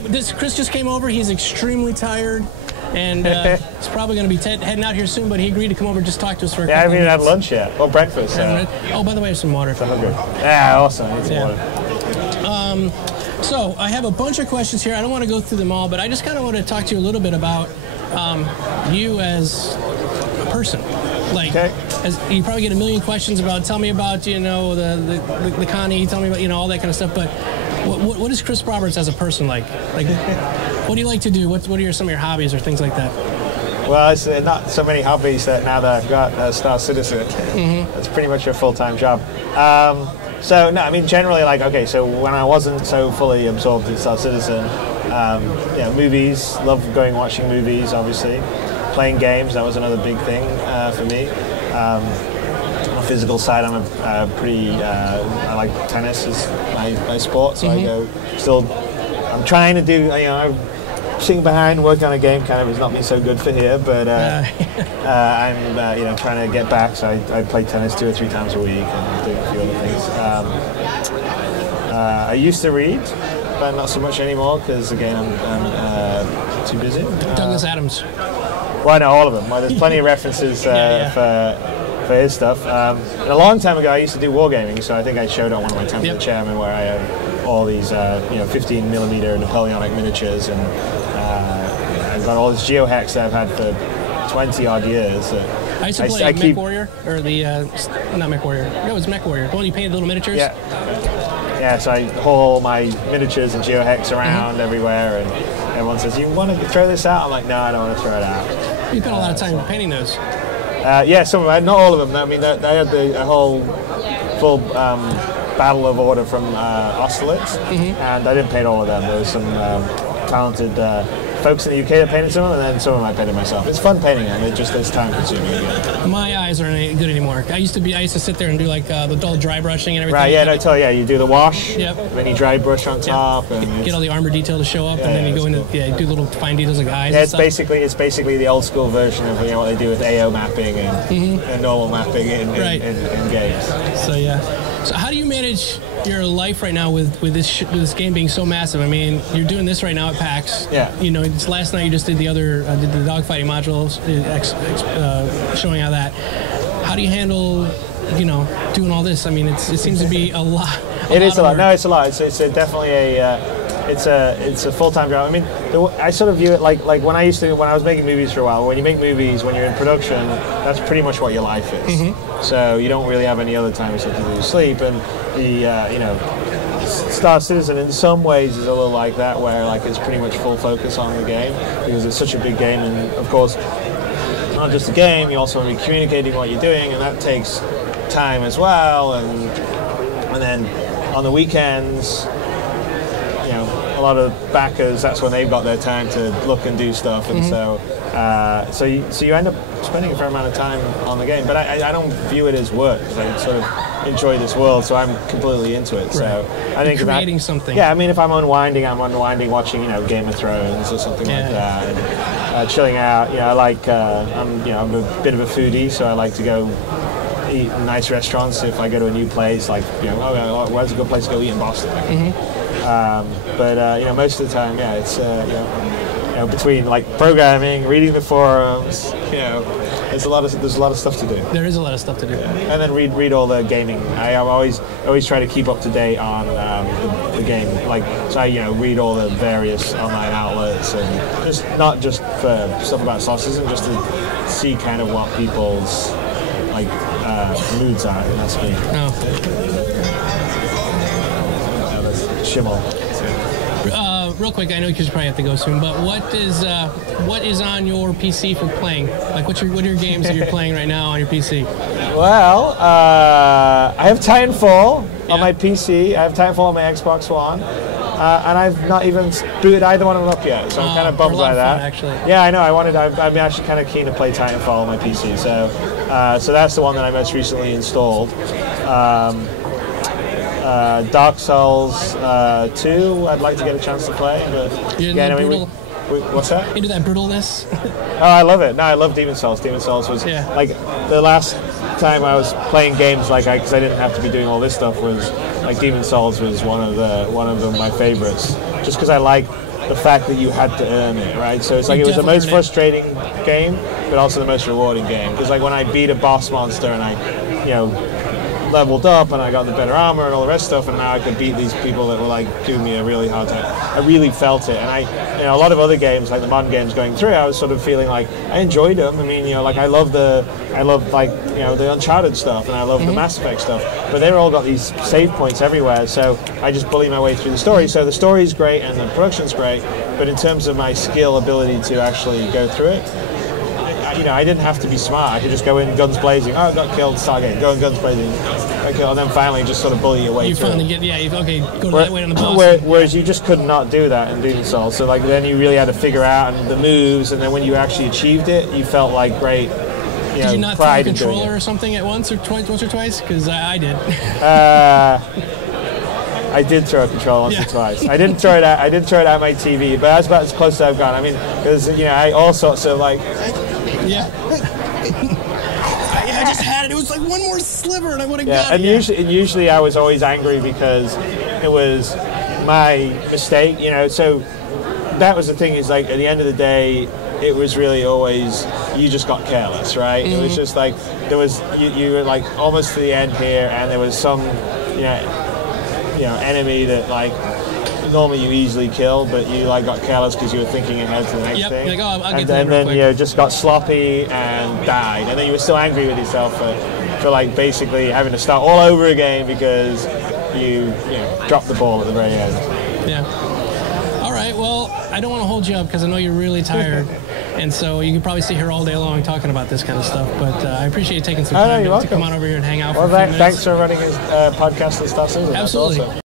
Yeah, Chris just came over. He's extremely tired, and he's probably going to be heading out here soon. But he agreed to come over and just talk to us for a couple I haven't even had minutes. lunch yet, or breakfast. Oh, by the way, there's some water. So hungry. Yeah, awesome. I need some water. So I have a bunch of questions here. I don't want to go through them all, but I just kind of want to talk to you a little bit about you as a person. Like, as you probably get a million questions about, tell me about, you know, the Connie, tell me about, you know, all that kind of stuff. But what is Chris Roberts as a person like? Like, what do you like to do? What are some of your hobbies or things like that? Well, it's not so many hobbies that now that I've got Star Citizen, that's pretty much a full-time job. So, no, I mean, generally, like, okay, so when I wasn't so fully absorbed in Star Citizen, movies, love going watching movies, obviously. Playing games, that was another big thing for me. On the physical side, I'm I like tennis as my sport, so I go I'm trying to do, you know, sitting behind, working on a game kind of has not been so good for here, but I'm trying to get back, so I play tennis 2 or 3 times a week and do a few other things. I used to read, but not so much anymore because, again, I'm too busy. Douglas Adams. Well, I know all of them. Well, there's plenty of references for his stuff. And a long time ago, I used to do wargaming, so I think I showed on one of my Temple of the Chairman where I had all these 15mm Napoleonic miniatures, and I've got all this geohex that I've had for 20 odd years. I used to play Mech Warrior, or not Mech Warrior. No, it was Mech Warrior. The one you painted little miniatures. Yeah, so I haul my miniatures and geohex around everywhere, and everyone says, "You want to throw this out?" I'm like, "No, I don't want to throw it out." You spent a lot of time painting those. Yeah, some of them, not all of them. I mean, they had a whole full battle of order from Austerlitz, and I didn't paint all of them. There was some talented folks in the UK that painted some of them, and then some of them I painted myself. It's fun painting them. It just is time consuming. My eyes aren't any good anymore. I used to sit there and do like the dull dry brushing and everything. Right. Yeah. You do the wash. Yep. And then you dry brush on top. And get all the armor detail to show up, and then you go into do little fine details like eyes. Yeah, it's basically the old school version of what they do with AO mapping and normal mapping in games. So So how do you manage your life right now with this game being so massive? I mean, you're doing this right now at PAX. Yeah. You know, last night you just did the dogfighting modules, showing how that. How do you handle, doing all this? I mean, it seems to be a lot. It is a lot. No, it's a lot. It's definitely it's a full-time job. I mean, I sort of view it like when I was making movies for a while. When you make movies, when you're in production, that's pretty much what your life is. So you don't really have any other time except to do sleep. And the Star Citizen in some ways is a little like that, where like it's pretty much full focus on the game because it's such a big game, and of course, not just a game. You also want to be communicating what you're doing, and that takes time as well. And then on the weekends, a lot of backers, that's when they've got their time to look and do stuff, and so you end up spending a fair amount of time on the game. But I don't view it as work, because I sort of enjoy this world, so I'm completely into it. Right. So I think creating something. Yeah, I mean, if I'm unwinding watching Game of Thrones or something like that, and chilling out. I like I'm a bit of a foodie, so I like to go eat in nice restaurants. If I go to a new place, like where's a good place to go eat in Boston? But most of the time, it's between like programming, reading the forums, there's a lot of stuff to do. There is a lot of stuff to do. And then read all the gaming. I always try to keep up to date on the game. So I read all the various online outlets, and just not just for stuff about Star Citizen, just to see kind of what people's moods are. And that's me. Shimmel. Real quick, I know you probably have to go soon, but what is on your PC for playing? Like, what are your games that you're playing right now on your PC? Well, I have Titanfall on my PC. I have Titanfall on my Xbox One, and I've not even booted either one of them up yet. So I'm kind of bummed by that. Fun, actually. Yeah, I know. I'm actually kind of keen to play Titanfall on my PC. So that's the one that I most recently installed. Dark Souls 2, I'd like to get a chance to play, but what's that? Into that brutalness. Oh, I love it. No, I love Demon Souls. Demon Souls was like the last time I was playing games because I didn't have to be doing all this stuff, was like Demon Souls was one of my favorites, just because I like the fact that you had to earn it, right? So it's like it was the most frustrating game, but also the most rewarding game. Because like when I beat a boss monster and I, leveled up and I got the better armor and all the rest of stuff, and now I could beat these people that were like doing me a really hard time. I really felt it, and a lot of other games, like the modern games going through, I was sort of feeling like I enjoyed them. I mean, like I love the Uncharted stuff, and I love the Mass Effect stuff, but they've all got these save points everywhere, so I just bully my way through the story. So the story's great and the production's great, but in terms of my skill ability to actually go through it, I didn't have to be smart. I could just go in guns blazing. Oh, I got killed. Start again. Go in guns blazing. Okay, and then finally just sort of bully your way through. You finally get, go to that way on the boss. Whereas you just could not do that in Demon Souls. So like then you really had to figure out the moves, and then when you actually achieved it, you felt like great. Did you not throw a controller or something at once or twice? Because I did. I did throw a controller once or twice. I didn't throw it at my TV, but that's about as close as I've gone. I mean, because I all sorts of like. Yeah. I just had it. It was like one more sliver, and I would have got it. And usually I was always angry because it was my mistake. So that was the thing. Is like at the end of the day, it was really always you just got careless, right? It was just like there was you were like almost to the end here, and there was some enemy that like. Normally you easily kill, but you like got careless because you were thinking ahead to the next thing. Like, I'll and get then you just got sloppy and died, and then you were still angry with yourself for like basically having to start all over again because you dropped the ball at the very end. Yeah. All right. Well, I don't want to hold you up because I know you're really tired, and so you could probably sit here all day long talking about this kind of stuff. But I appreciate you taking some time to come on over here and hang out. Well, thanks for running his podcast and stuff. Absolutely. Awesome.